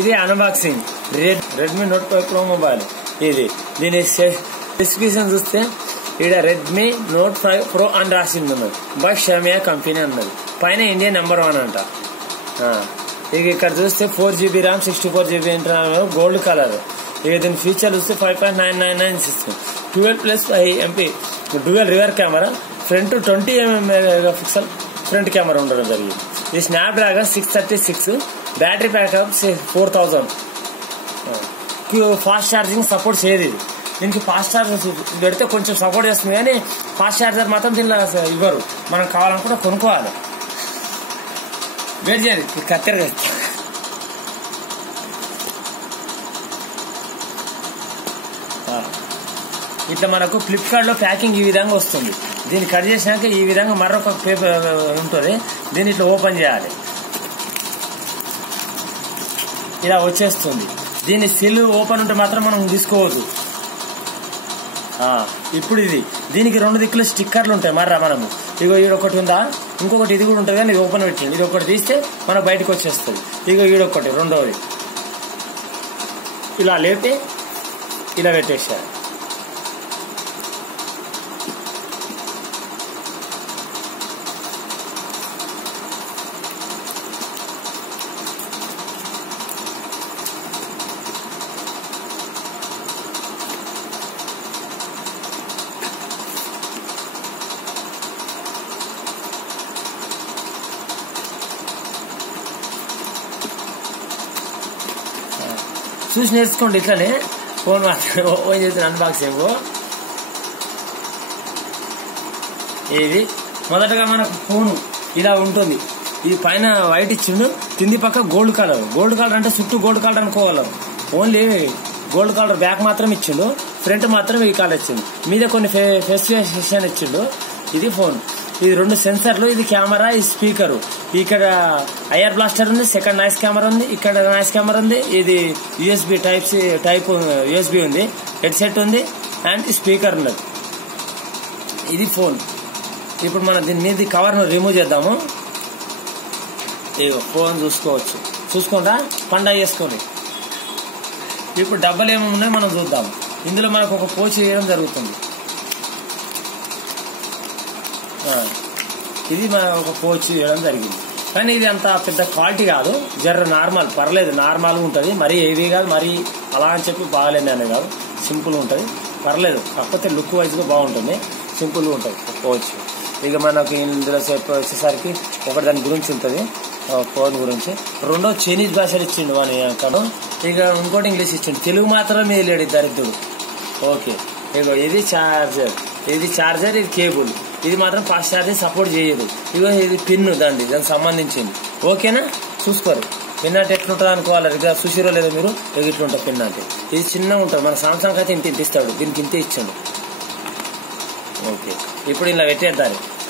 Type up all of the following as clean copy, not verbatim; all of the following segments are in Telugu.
ఇది unboxing Redmi note 5 pro mobile. ఇది దీని స్పెసిఫికేషన్ చూస్తే ఇక్కడ రెడ్మీ నోట్ 5 ప్రో అని రాసింది ఉన్నది. బై షమియా కంపెనీ అన్నది. పైన ఇండియా నెంబర్ 1 అంట. ఇక ఇక్కడ చూస్తే 4GB RAM 64GB internal gold colour. ఇక దీని ఫీచర్ చూస్తే 5.999 system 12+5 MP dual river camera, front 20mm megapixel front camera ఉండడం జరిగింది. ఇది Snapdragon 636, battery backup 4000. Fast charging support చేయదు. ఇది దీనికి ఫాస్ట్ ఛార్జర్ పెడితే కొంచెం సపోర్ట్ చేస్తుంది, కానీ ఫాస్ట్ ఛార్జర్ మాత్రం దీనిలో ఇవ్వరు. మనం కావాలనుకుంటే కొనుక్కోవాలి. వెయిట్ చేయాలి. కత్తెరగా ఇట్లా మనకు ఫ్లిప్కార్ట్ లో ప్యాకింగ్ ఈ విధంగా వస్తుంది. దీన్ని కట్ చేసినాక ఈ విధంగా మరొక పేపర్ ఉంటుంది. దీన్ని ఇట్లా ఓపెన్ చేయాలి. ఇలా వచ్చేస్తుంది. దీని సిల్ ఓపెన్ ఉంటే మాత్రం మనం తీసుకోవద్దు. ఇప్పుడు దీనికి 2 దిక్కులు స్టిక్కర్లు ఉంటాయి. మర్రా మనము ఇగో ఈడొకటి ఉందా, ఇంకొకటి ఇది కూడా ఉంటుంది, కానీ ఇది ఓపెన్ పెట్టండి. ఇది ఒకటి తీస్తే మనకు బయటకు వచ్చేస్తుంది. ఇగో ఈడొకటి రెండవది ఇలా లేపి ఇలా పెట్టేసారు. చూసి నేర్చుకోండి. ఇట్లానే ఫోన్ మాత్రం ఓపెన్ చేసిన అన్బాక్సింగ్. ఇది మొదటగా మనకు ఫోన్ ఇలా ఉంటుంది. ఈ పైన వైట్ ఇచ్చిండు, కింది పక్క గోల్డ్ కలర్. గోల్డ్ కలర్ అంటే చుట్టూ గోల్డ్ కలర్ అనుకోగలం. ఓన్లీ గోల్డ్ కలర్ బ్యాక్ మాత్రం ఇచ్చిండు, ఫ్రంట్ మాత్రం ఈ కలర్ ఇచ్చిండు, మీద కొన్ని ఫెసిలిటేషన్ ఇచ్చిండు. ఇది ఫోన్. ఇది 2 సెన్సర్లు, ఇది కెమెరా, ఇది స్పీకర్. ఇక్కడ ఐఆర్ బ్లాస్టర్ ఉంది, సెకండ్ నాయిస్ కెమెరా ఉంది, ఇక్కడ నాయిస్ కెమెరా ఉంది. ఇది యూఎస్బి టైప్ యూఎస్బి ఉంది, హెడ్ సెట్ ఉంది, అండ్ స్పీకర్ ఉన్నది. ఇది ఫోన్. ఇప్పుడు మనం దీని మీద కవర్ ను రిమూవ్ చేద్దాము. ఫోన్ చూసుకోవచ్చు. చూసుకుంటా పండగ చేసుకోండి. ఇప్పుడు డబ్బలు ఏమేమి ఉన్నాయో మనం చూద్దాం. ఇందులో మనకు ఒక పోచ్ చేయడం జరుగుతుంది. ఇది మన ఒక పోచ్ చేయడం జరిగింది, కానీ ఇది అంత పెద్ద క్వాలిటీ కాదు. జర నార్మల్, పర్లేదు, నార్మల్ ఉంటుంది. మరీ హెవీ కాదు, మరీ అలా అని చెప్పి బాగాలేదు అనేది కాదు. సింపుల్ ఉంటుంది, పర్లేదు. కాకపోతే లుక్ వైజ్ గా బాగుంటుంది, సింపుల్ గా ఉంటుంది పోచ్. ఇక మనకు ఇందులో వచ్చేసరికి ఒకటి దాని గురించి ఉంటుంది, ఫోన్ గురించి. రెండో చైనీస్ భాషలు ఇచ్చిండు వాని అక్కడ. ఇక ఇంకోటి ఇంగ్లీష్ ఇచ్చిండు, తెలుగు మాత్రమే లేడు దరిద్రుడు. ఓకే. ఇక ఇది చార్జర్, ఇది కేబుల్. ఇది మాత్రం ఫాస్ట్ ఛార్జింగ్ సపోర్ట్ చేయదు. ఇగో ఇది పిన్ దానికి సంబంధించింది. ఓకేనా? చూసుకోరు. పిన్ అంటే ఎట్లుంటుంది అనుకోవాలి. ఇక చూసిరో లేదో మీరు. ఇట్లుంటుంది పిన్ అంటే. ఇది చిన్నగా ఉంటుంది. మన సామ్సంగ్ అయితే ఇంత ఇస్తాడు, దీనికి ఇంతే ఇచ్చాడు. ఓకే. ఇప్పుడు ఇలా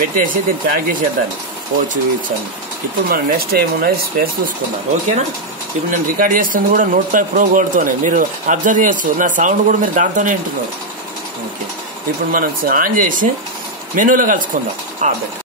పెట్టేసి దీన్ని ప్యాక్ చేసేద్దాన్ని. చూపించాను. ఇప్పుడు మనం నెక్స్ట్ ఏమున్నాయి స్పేస్ చూసుకున్నాం. ఓకేనా? ఇప్పుడు నేను రికార్డ్ చేస్తుంది కూడా నోట్ 5 ప్రో గోల్డ్తోనే. మీరు అబ్జర్వ్ చేయొచ్చు, నా సౌండ్ కూడా మీరు దాంతోనే వింటున్నారు. ఓకే. ఇప్పుడు మనం ఆన్ చేసి మెనూలో కలుసుకుందాం. బెటర్.